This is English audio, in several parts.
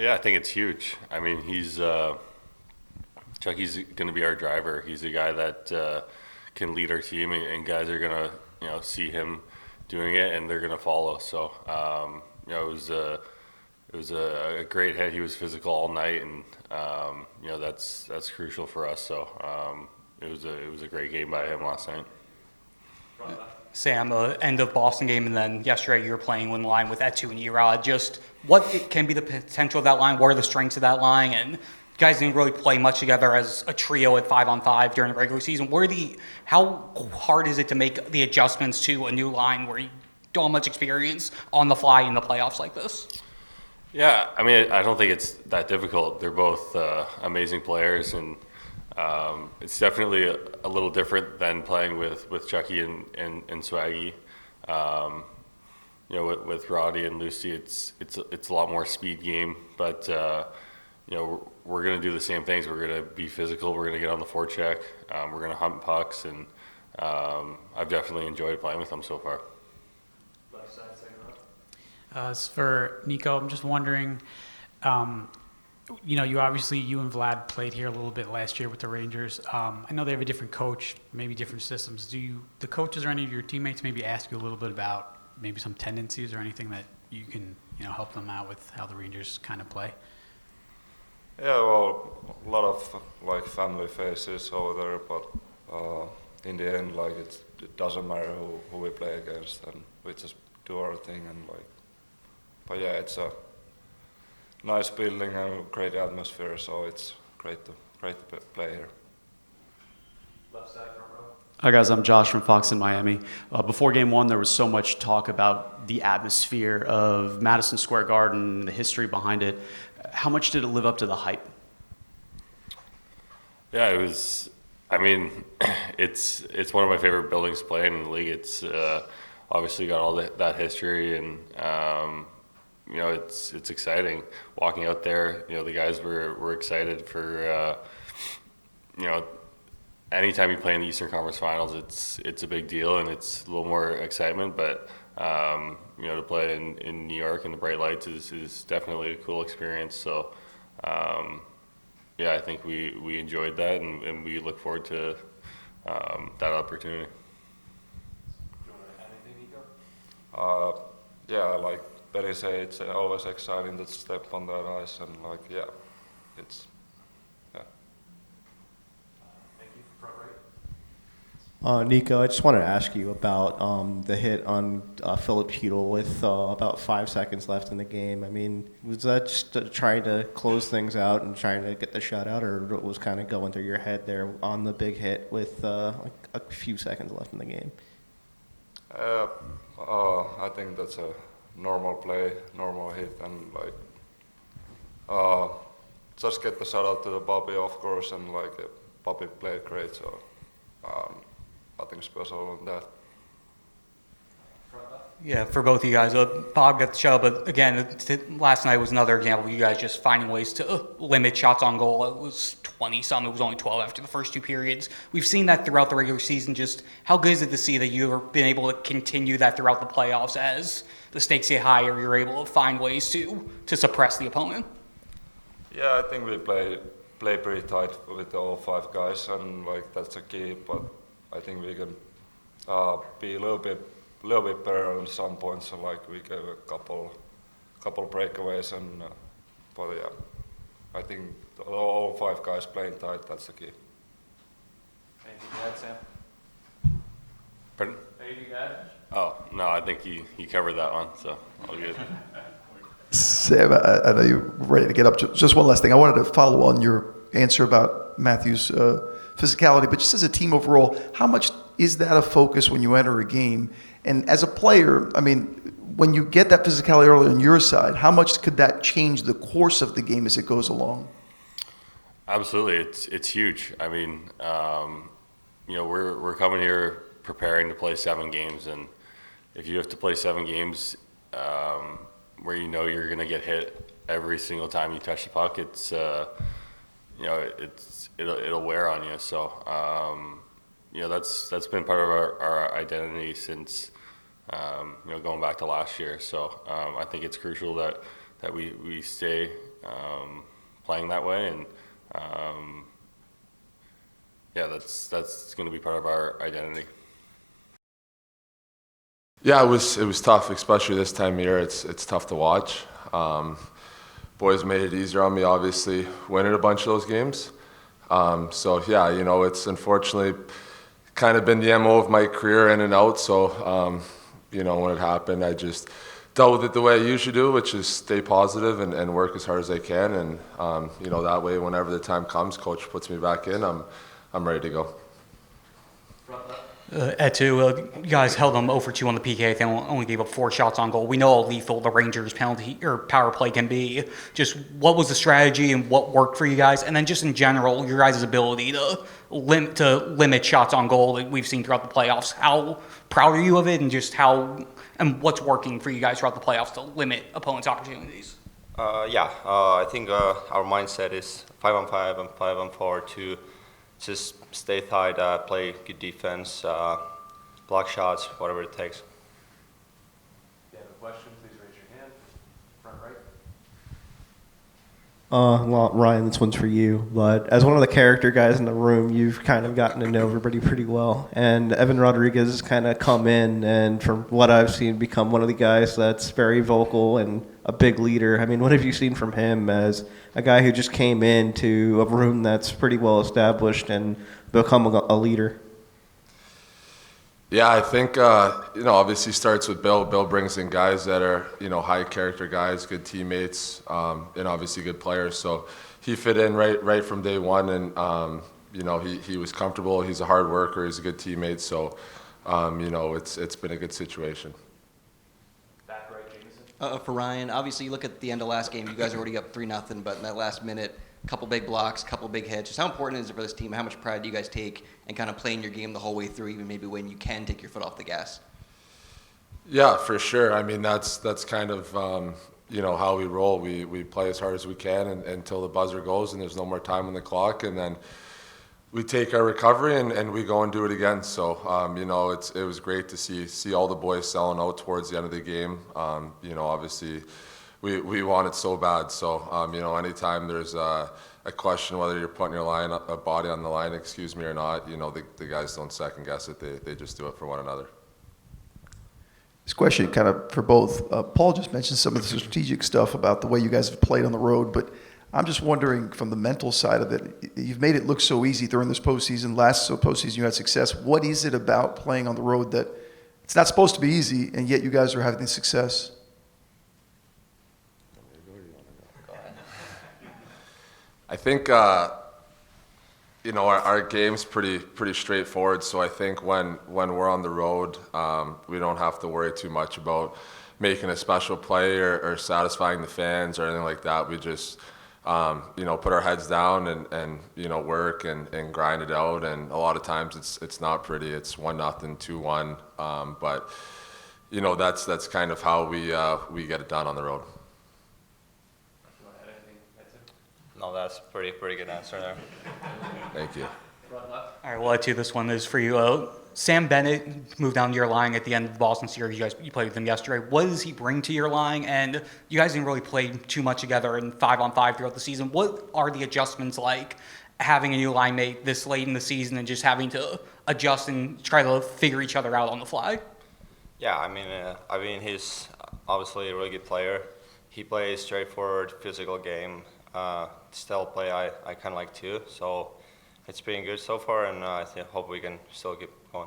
Yeah, I think it's huge. I mean, Chucky's going to be our driver. He's a guy that can lead our team, and guys are going to see him doing it, and they're going to follow. So it was a great hit. He was physical all night, and that's crucial for us. So it was a great game by him last night. Sam, end of Boston game, and then yesterday you were playing in line with Etu and Erod. Just what can be the potential of that line? What are the strengths of that line? And you guys didn't really play much together as a trio at 5-on-5 during the regular season. How hard is it to make the adjustments to a new line where you don't have much experience on the fly in the playoffs like this? Yeah, I mean, I don't think it's that difficult. They're both amazing players, and it's definitely a little different than playing with Chucky and Swaggy. With Roddy and Lucy, it's a lot more speed game, but we're going to do the same things. We're going to be physical. We're going to get on the forecheck. We're going to hunt pucks, and I've definitely enjoyed playing with them so far. As for Nico, I'm just wondering, you and Vlad played here a little bit last year with the Rangers. I know they have a different coach, maybe different systems. Do the coaches or any of your teammates maybe ask you a little bit about maybe some tendencies or anything that you can, help them out with how the Rangers kind of play? Yeah, well, a lot of family faces over there, but in the end, it doesn't matter who we play against, and we just do our thing and But yeah, it's a nice building and great atmosphere, so it's great to play here. Left side, front row. Hi guys, I'm Josh from Fox in Miami. Before game one, there was so much talk about the atmosphere of Madison Square Garden, the history behind it. How much did it live up to the hype? Yeah, it was. I mean, it's one of my favorite buildings to play in the league. It's obviously got all that history, and it's exciting walking out there. The guys were excited for anytime you play in the Eastern Conference Finals, it's a big deal and it's a little more excitement. But to play in New York in the bright lights is definitely a cool experience. So I think we enjoyed that, and we look forward to that opportunity. Do you want to add anything, Nico? Like Benny said, it's always exciting to step on that ice, and it's. Thank you. Front right. Nico, I just wanted to ask you about the hit on Philip Hudel with about 5 seconds left in the game. I mean, was that just trying to close things out and trying to get the shutout, or what was kind of going through your head there on the big hit with a few seconds left in the game? I think that's a normal play, normal hit, and just get the shutout to the Bobby, of course, and Bobby played great, so nothing special on that. Yeah, for both of you guys. Bob got the shot, but again, last night was another example of you guys just finding ways to limit shots on goal. It was 20-some. It was only 12 after the first two periods. We've seen that throughout the regular season. Just how good is it to see that you've been able to continue that throughout the playoffs as the stakes get higher, you're able to find ways to suppress the opponent? Yeah, I think we play pretty tight with all five guys, and that's a key. But I think we can be a little bit better on some points. So we gave a couple breakaways, and I think all five guys playing tight. That's the key. Anything to add, Sam? Pardon? Anything to add? Oh no, I think he covered that one, so all good. Sam, I know you're ready to get up. Just one last thing. I wanted to follow on your answer about Matthew's physicality, but just as a team overall, how much is that a focus when you enter a game? And as a player, I mean, when you get that physicality early on your side, how much could that change the course of the game as it goes along? Absolutely, it's huge. I mean, we're coming here preparing to play 7 games, and if you have to play 7 games where you're going to get hit every single time you touch the puck, it'll wear on you. So that's been part of our identity since going back to last year. So I think it's crucial that we stay playing that way, and yeah, that's going to be part of our identity. Yeah, it was tough, especially this time of year. It's tough to watch. Boys made it easier on me, obviously, winning a bunch of those games. So yeah, it's unfortunately kind of been the MO of my career, in and out. So when it happened, I just dealt with it the way I usually do, which is stay positive and work as hard as I can. And that way, whenever the time comes, coach puts me back in, I'm ready to go. At 2, you guys held them 0 for 2 on the PK. They only gave up 4 shots on goal. We know how lethal the Rangers penalty or power play can be. Just what was the strategy and what worked for you guys? And then just in general, your guys' ability to limit shots on goal that we've seen throughout the playoffs. How proud are you of it, and just and what's working for you guys throughout the playoffs to limit opponents' opportunities? I think our mindset is 5-on-5 and 5-on-4 to just stay tight, play good defense, block shots, whatever it takes. If you have a question, please raise your hand. Front right. Well, Ryan, this one's for you. But as one of the character guys in the room, you've kind of gotten to know everybody pretty well. And Evan Rodriguez has kind of come in and, from what I've seen, become one of the guys that's very vocal and a big leader. I mean, what have you seen from him as a guy who just came into a room that's pretty well established and become a leader? Yeah, I think, obviously starts with Bill. Bill brings in guys that are, high character guys, good teammates, and obviously good players. So he fit in right from day one, and, he was comfortable. He's a hard worker. He's a good teammate. So, it's been a good situation. Back right, Jameson. For Ryan, obviously you look at the end of last game, you guys are already up 3-0, but in that last minute, a couple big blocks, a couple big hits. Just how important is it for this team? How much pride do you guys take in kind of playing your game the whole way through, even maybe when you can take your foot off the gas? Yeah, for sure. I mean, that's kind of how we roll. We play as hard as we can until the buzzer goes and there's no more time on the clock, and then we take our recovery and we go and do it again. So it was great to see all the boys selling out towards the end of the game. Obviously we want it so bad. So anytime there's a question whether you're putting a body on the line, or not, the guys don't second guess it. They just do it for one another. This question kind of for both. Paul just mentioned some of the strategic stuff about the way you guys have played on the road, but I'm just wondering from the mental side of it, you've made it look so easy during this postseason. Last postseason you had success. What is it about playing on the road that it's not supposed to be easy, and yet you guys are having success? I think our game's pretty straightforward. So I think when we're on the road, we don't have to worry too much about making a special play or satisfying the fans or anything like that. We just put our heads down and work and grind it out. And a lot of times it's not pretty. It's 1-0, 2-1. But that's kind of how we get it done on the road. No, that's a pretty good answer there. Thank you. All right, well, this one is for you. Sam Bennett moved down to your line at the end of the Boston series. You played with him yesterday. What does he bring to your line? And you guys didn't really play too much together in 5-on-5 throughout the season. What are the adjustments like having a new line mate this late in the season and just having to adjust and try to figure each other out on the fly? Yeah, I mean, he's obviously a really good player. He plays straightforward, physical game. Style play I kind of like too, so it's been good so far, and I hope we can still keep going.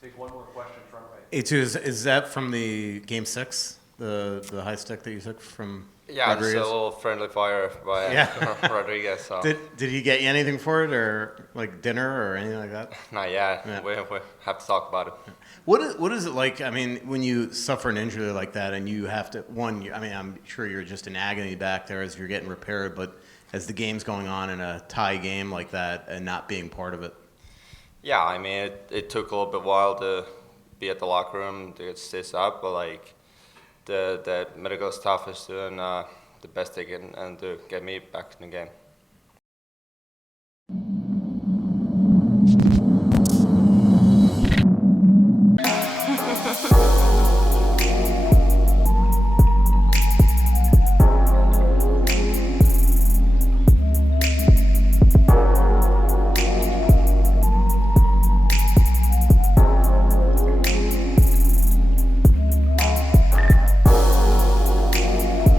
Take one more question, front right. Is that from the game 6, the high stick that you took from Rodriguez? It's a little friendly fire by Rodriguez. So. Did he get you anything for it, or like dinner or anything like that? Not yet. Yeah. We have to talk about it. What is it like? I mean, when you suffer an injury like that and you have to I'm sure you're just in agony back there as you're getting repaired, but as the game's going on in a tie game like that and not being part of it. Yeah, I mean, it took a little bit while to be at the locker room to get stitched up, but like the medical staff is doing the best they can and to get me back in the game.